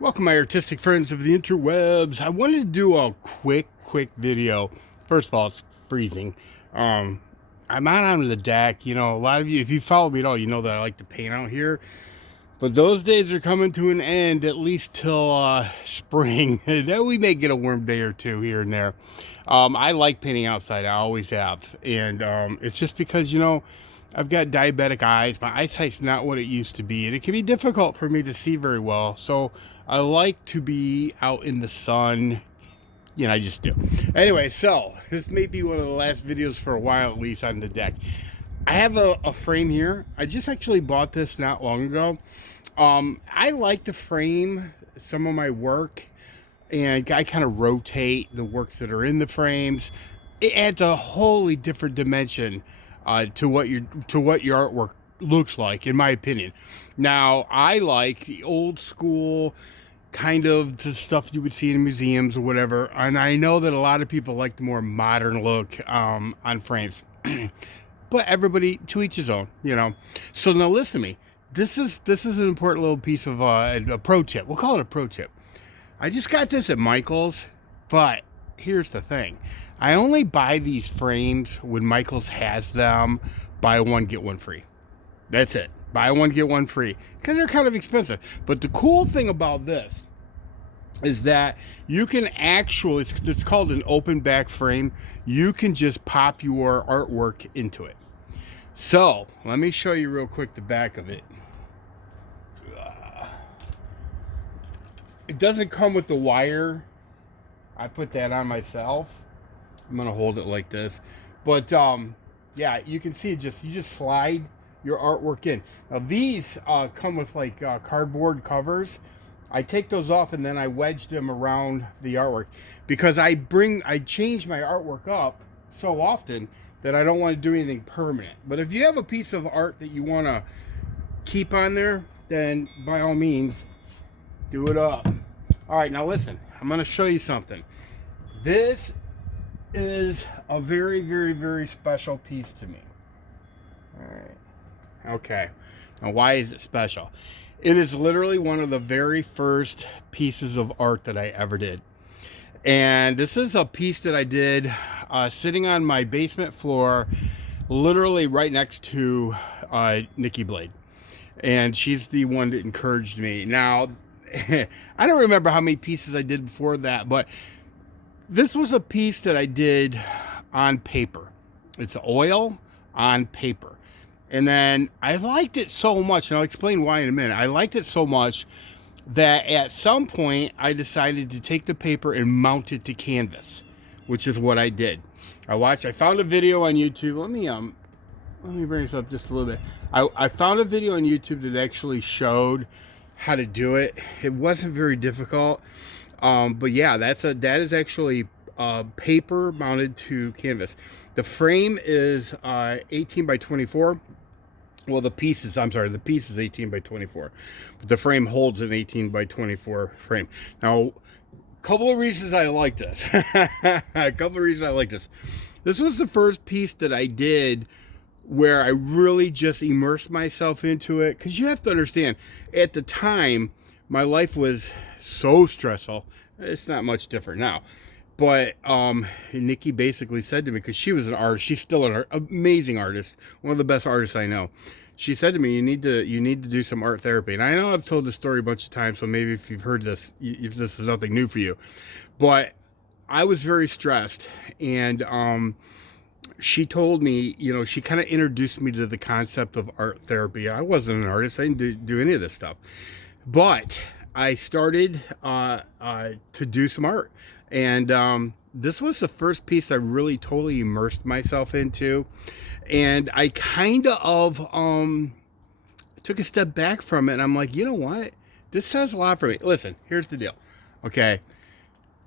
Welcome, my artistic friends of the interwebs. I wanted to do a quick video. First of all, it's freezing. I'm out on the deck. You know, a lot of you, if you follow me at all, you know that I like to paint out here. But those days are coming to an end, at least till spring. Then we may get a warm day or two here and there. I like painting outside. I always have. And it's just because, you know, I've got diabetic eyes. My eyesight's not what it used to be. And it can be difficult for me to see very well. So I like to be out in the sun. You know, I just do. Anyway, so this may be one of the last videos for a while, at least on the deck. I have a frame here. I just actually bought this not long ago. I like to frame some of my work, and I kind of rotate the works that are in the frames. It adds a wholly different dimension to what your artwork looks like, in my opinion. Now, I like the old school kind of the stuff you would see in museums or whatever, and I know that a lot of people like the more modern look on frames. But everybody to each his own, you know. So now listen to me. This is an important little piece of a pro tip. We'll call it a pro tip. I just got this at Michael's, but here's the thing. I only buy these frames when Michael's has them. Buy one, get one free. That's it. Buy one, get one free. Because they're kind of expensive. But the cool thing about this is that you can actually, it's called an open back frame. You can just pop your artwork into it. So let me show you real quick the back of it. It doesn't come with the wire. I put that on myself. I'm gonna hold it like this. But yeah, you can see it you just slide your artwork in. Now these come with like cardboard covers. I take those off and then I wedge them around the artwork because I change my artwork up so often that I don't want to do anything permanent. But if you have a piece of art that you want to keep on there, then by all means, do it up. All right, now listen, I'm going to show you something. This is a very special piece to me. All right. Okay. Now, why is it special? It is literally one of the very first pieces of art that I ever did. And this is a piece that I did sitting on my basement floor, literally right next to Nikki Blade. And she's the one that encouraged me. Now, I don't remember how many pieces I did before that, but this was a piece that I did on paper. It's oil on paper. And then I liked it so much, and I'll explain why in a minute. I liked it so much that at some point I decided to take the paper and mount it to canvas, which is what I did. I found a video on YouTube. Let me bring this up just a little bit. I found a video on YouTube that actually showed how to do it. It wasn't very difficult. But yeah, that is actually paper mounted to canvas. The frame is 18 by 24. Well, the piece is 18 by 24, but the frame holds an 18 by 24 frame. Now, a couple of reasons I like this. This was the first piece that I did where I really just immersed myself into it. Because you have to understand, at the time, my life was so stressful. It's not much different now. But Nikki basically said to me, because she was an artist, she's still an amazing artist, one of the best artists I know. She said to me, you need to do some art therapy. And I know I've told this story a bunch of times, so maybe if you've heard this, if this is nothing new for you. But I was very stressed, and she told me, you know, she kind of introduced me to the concept of art therapy. I wasn't an artist. I didn't do any of this stuff. But I started to do some art. And this was the first piece I really totally immersed myself into. And I kind of took a step back from it. And I'm like, you know what? This says a lot for me. Listen, here's the deal. Okay.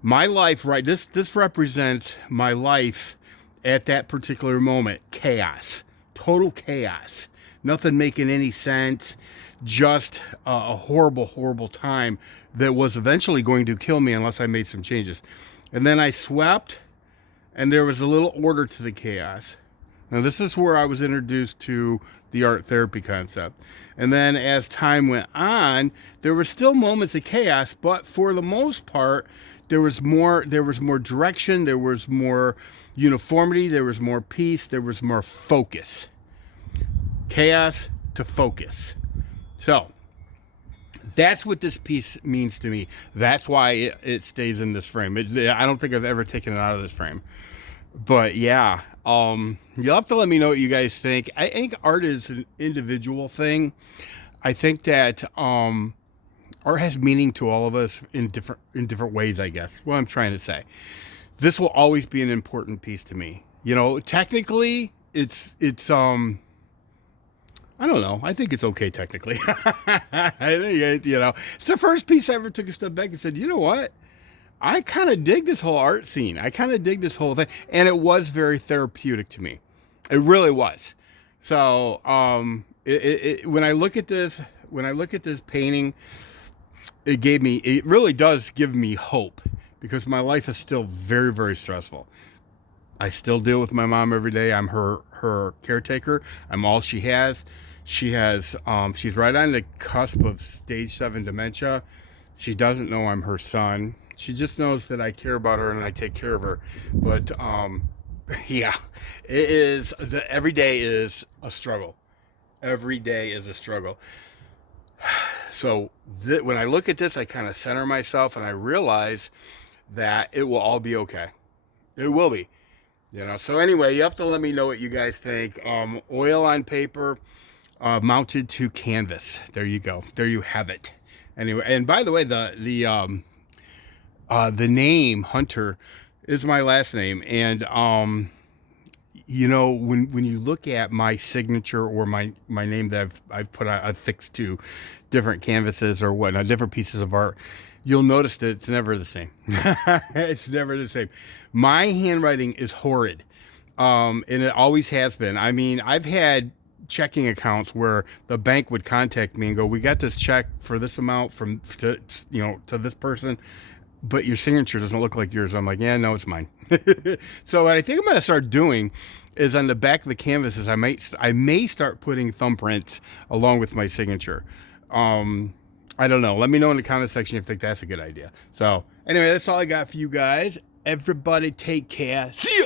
My life, right? This represents my life at that particular moment. Chaos. Total chaos. Nothing making any sense. Just a horrible time that was eventually going to kill me unless I made some changes. And then I swept, and there was a little order to the chaos. Now, this is where I was introduced to the art therapy concept. And then as time went on, there were still moments of chaos, but for the most part, there was more direction, there was more uniformity, there was more peace, there was more focus. Chaos to focus. So, that's what this piece means to me. That's why it stays in this frame. I don't think I've ever taken it out of this frame. But yeah, you'll have to let me know what you guys think. I think art is an individual thing. I think that art has meaning to all of us in different ways, I guess. What I'm trying to say. This will always be an important piece to me. You know, technically, it's I don't know. I think it's okay technically. I think, you know, it's the first piece I ever took a step back and said, you know what? I kind of dig this whole art scene. I kind of dig this whole thing. And it was very therapeutic to me. It really was. So when I look at this painting, it really does give me hope, because my life is still very, very stressful. I still deal with my mom every day. I'm her caretaker. I'm all she has. She's right on the cusp of stage 7 dementia. She doesn't know I'm her son. She just knows that I care about her and I take care of her. But yeah, every day is a struggle. Every day is a struggle. So when I look at this, I kind of center myself and I realize that it will all be okay. It will be. You know, so anyway, you have to let me know what you guys think. Oil on paper, mounted to canvas. There you go. There you have it. Anyway, and by the way, the name Hunter is my last name, and you know, when you look at my signature or my name that I've put affixed to different canvases or whatnot, different pieces of art, you'll notice that it's never the same. It's never the same. My handwriting is horrid, and it always has been. I mean, I've had checking accounts where the bank would contact me and go, "We got this check for this amount to this person, but your signature doesn't look like yours." I'm like, "Yeah, no, it's mine." So what I think I'm going to start doing is on the back of the canvases, I may start putting thumbprints along with my signature. I don't know. Let me know in the comment section if you think that's a good idea. So anyway, that's all I got for you guys. Everybody take care. See ya.